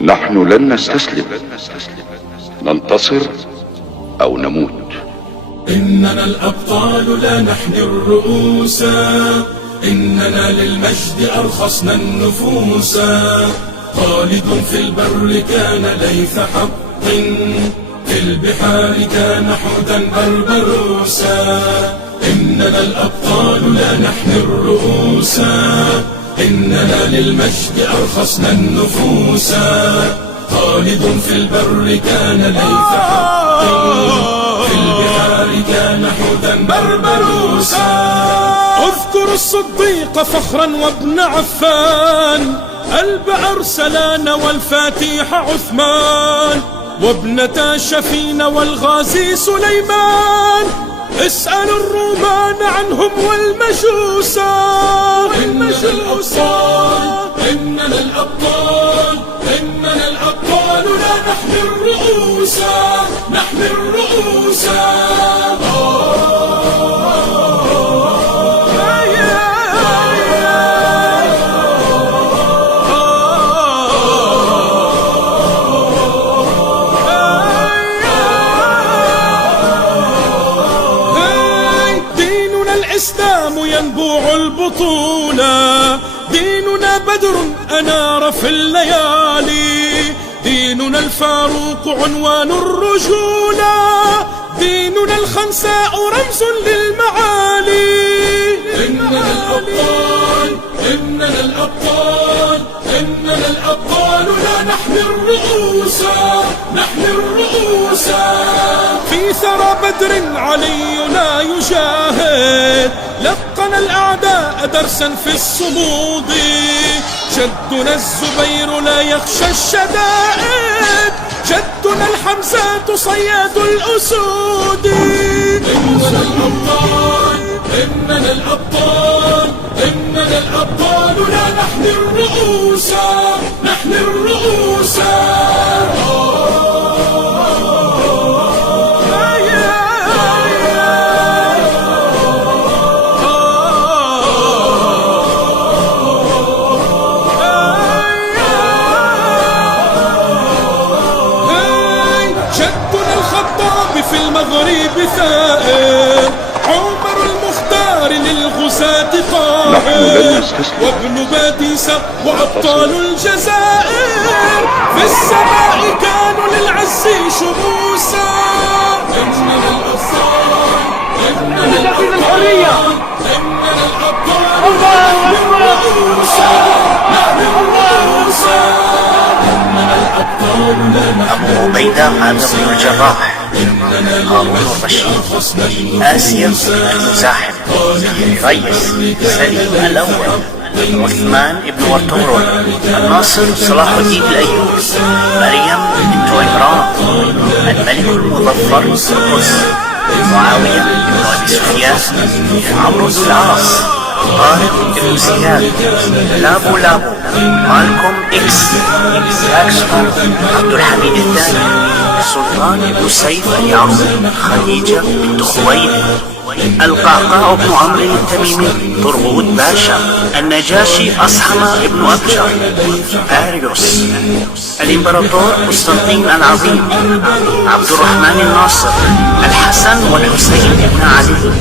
نحن لن نستسلم، ننتصر أو نموت. إننا الأبطال لا نحني الرؤوس، إننا للمجد أرخصنا النفوس. خالد في البر كان ليث حق، في البحار كان حوتا بربروسا. إننا الأبطال لا نحني الرؤوس، إننا للمجد أرخصنا النفوس. خالد في البر كان ليث حق، في البحار كان حوتا بربروسا. اذكر الصديق فخرا وابن عفان، قلب أرسلان والفاتح عثمان، وابنتا شفين والغازي سليمان. اسأل الرومان عنهم والمجوسا. إننا الأبطال، إننا الأبطال، إننا الأبطال لا نحمي الرؤوس، نحمي الرؤوس. الإسلام ينبوع البطولة، ديننا بدر أنار في الليالي، ديننا الفاروق عنوان الرجولة، ديننا الخنساء رمز للمعالي. إننا الأبطال، إننا الأبطال، إننا الأبطال لا نحمي الرؤوس، نحمي الرؤوس. في ثرى بدر علينا يجاهد، لقن الأعداء درسا في الصمود. جدنا الزبير لا يخشى الشدائد، جدنا الحمزة صياد الأسود. إننا الأبطال، إننا الأبطال، إننا الأبطال لا نحمي الرؤوس، نحمي الرؤوس. جدنا الخطاب في المغرب ثائر، عمر المختار للغزاة قاهر، وابن باديسة وأبطال الجزائر، في السماء كانوا للعز شموسا. إننا الأبطال، إننا الأبطال، إننا الأبطال نحمي الرؤوس، نحمي الرؤوس. إننا الأبطال لا نحمي أبو عبيدة عامر بن الجراح، هارون الرشيد، آسيا بن المزاحم، ريس سليم الأول، عثمان بن ورطورون، الناصر صلاح الدين الأيوبي، مريم بنت عمران، الملك المظفر القدس، معاوية بن أبي سفيان، عمرو بن العاص، طارق بن زياد، لابو لابو، مالكوم إكس، جاكسون، عبد الحميد الثاني، سلطان بن سيف اليعربي، خديجة بنت خويلد، القعقاع بن عمرو التميمي، طرغوت باشا، النجاشي أصحم بن أبجر، أريوس، الإمبراطور قسطنطين العظيم، عبد الرحمن الناصر، الحسن والحسين بن علي،